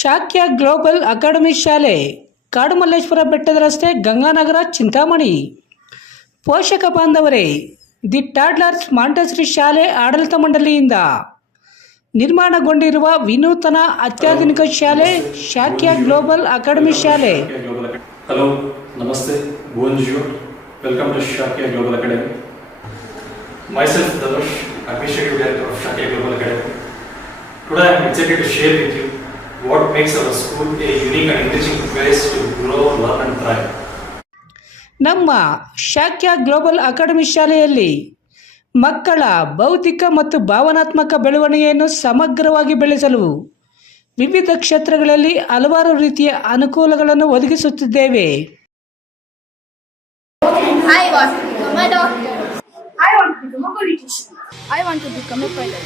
Shakya global academy ಶಾಲೆ, ಕಾಡುಮಲ್ಲೇಶ್ವರ ಬೆಟ್ಟದ ರಸ್ತೆ, ಗಂಗಾನಗರ, ಚಿಂತಾಮಣಿ. ಪೋಷಕ ಬಾಂಧವರೇ, ದಿ ಟಾಡ್ಲರ್ಸ್ ಮಾಂಟೆಸರಿ ಶಾಲೆ ಆಡಳಿತ ಮಂಡಳಿಯಿಂದ ನಿರ್ಮಾಣಗೊಂಡಿರುವ ವಿನೂತನ ಅತ್ಯಾಧುನಿಕ ಶಾಲೆ ಶಾಕ್ಯ ಗ್ಲೋಬಲ್ ಅಕಾಡೆಮಿ ಶಾಲೆ. Hello, Namaste, Bonjour, welcome to Shakya Global Academy. Myself, Dhanush, Administrative Director of Shakya Global Academy. Today I am excited to share with you what makes our school a unique and enriching place to grow, learn and thrive. ನಮ್ಮ Shakya global academy ಶಾಲೆಯಲ್ಲಿ ಮಕ್ಕಳ ಬೌದ್ಧಿಕ ಮತ್ತು ಭಾವನಾತ್ಮಕ ಬೆಳವಣಿಗೆಯನ್ನು ಸಮಗ್ರವಾಗಿ ಬೆಳೆಸಲು ವಿವಿಧ ಕ್ಷೇತ್ರಗಳಲ್ಲಿ ಹಲವಾರು ರೀತಿಯ ಅನುಕೂಲಗಳನ್ನು ಒದಗಿಸುತ್ತಿದ್ದೇವೆ. I want to become a doctor. I want to become a politician. I want to become a pilot.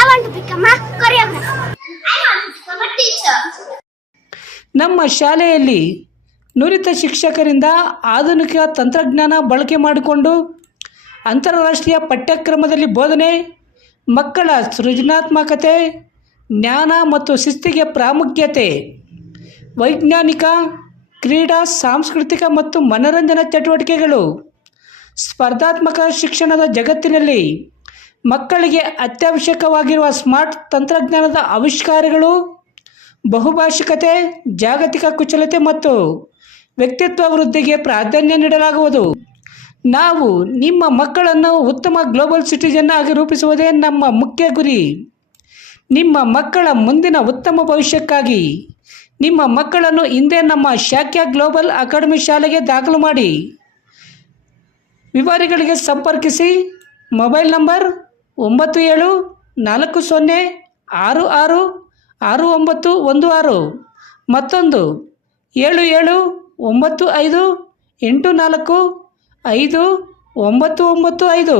I want to become a choreographer. I want to become a teacher. ನಮ್ಮ ಶಾಲೆಯಲ್ಲಿ ನುರಿತ ಶಿಕ್ಷಕರಿಂದ ಆಧುನಿಕ ತಂತ್ರಜ್ಞಾನ ಬಳಕೆ ಮಾಡಿಕೊಂಡು ಅಂತಾರಾಷ್ಟ್ರೀಯ ಪಠ್ಯಕ್ರಮದಲ್ಲಿ ಬೋಧನೆ, ಮಕ್ಕಳ ಸೃಜನಾತ್ಮಕತೆ, ಜ್ಞಾನ ಮತ್ತು ಶಿಸ್ತಿಗೆ ಪ್ರಾಮುಖ್ಯತೆ, ವೈಜ್ಞಾನಿಕ, ಕ್ರೀಡಾ, ಸಾಂಸ್ಕೃತಿಕ ಮತ್ತು ಮನರಂಜನಾ ಚಟುವಟಿಕೆಗಳು, ಸ್ಪರ್ಧಾತ್ಮಕ ಶಿಕ್ಷಣದ ಜಗತ್ತಿನಲ್ಲಿ ಮಕ್ಕಳಿಗೆ ಅತ್ಯವಶ್ಯಕವಾಗಿರುವ ಸ್ಮಾರ್ಟ್ ತಂತ್ರಜ್ಞಾನದ ಆವಿಷ್ಕಾರಗಳು, ಬಹುಭಾಷಿಕತೆ, ಜಾಗತಿಕ ಕುಶಲತೆ ಮತ್ತು ವ್ಯಕ್ತಿತ್ವ ವೃದ್ಧಿಗೆ ಪ್ರಾಧಾನ್ಯ ನೀಡಲಾಗುವುದು. ನಾವು ನಿಮ್ಮ ಮಕ್ಕಳನ್ನು ಉತ್ತಮ ಗ್ಲೋಬಲ್ ಸಿಟಿಜನ್ ಆಗಿ ರೂಪಿಸುವುದೇ ನಮ್ಮ ಮುಖ್ಯ ಗುರಿ. ನಿಮ್ಮ ಮಕ್ಕಳ ಮುಂದಿನ ಉತ್ತಮ ಭವಿಷ್ಯಕ್ಕಾಗಿ ನಿಮ್ಮ ಮಕ್ಕಳನ್ನು ಹಿಂದೆ ನಮ್ಮ ಶಾಕ್ಯ ಗ್ಲೋಬಲ್ ಅಕಾಡೆಮಿ ಶಾಲೆಗೆ ದಾಖಲು ಮಾಡಿ. ವಿವರಗಳಿಗೆ ಸಂಪರ್ಕಿಸಿ. ಮೊಬೈಲ್ ನಂಬರ್ 9740666916, ಮತ್ತೊಂದು 7795845995.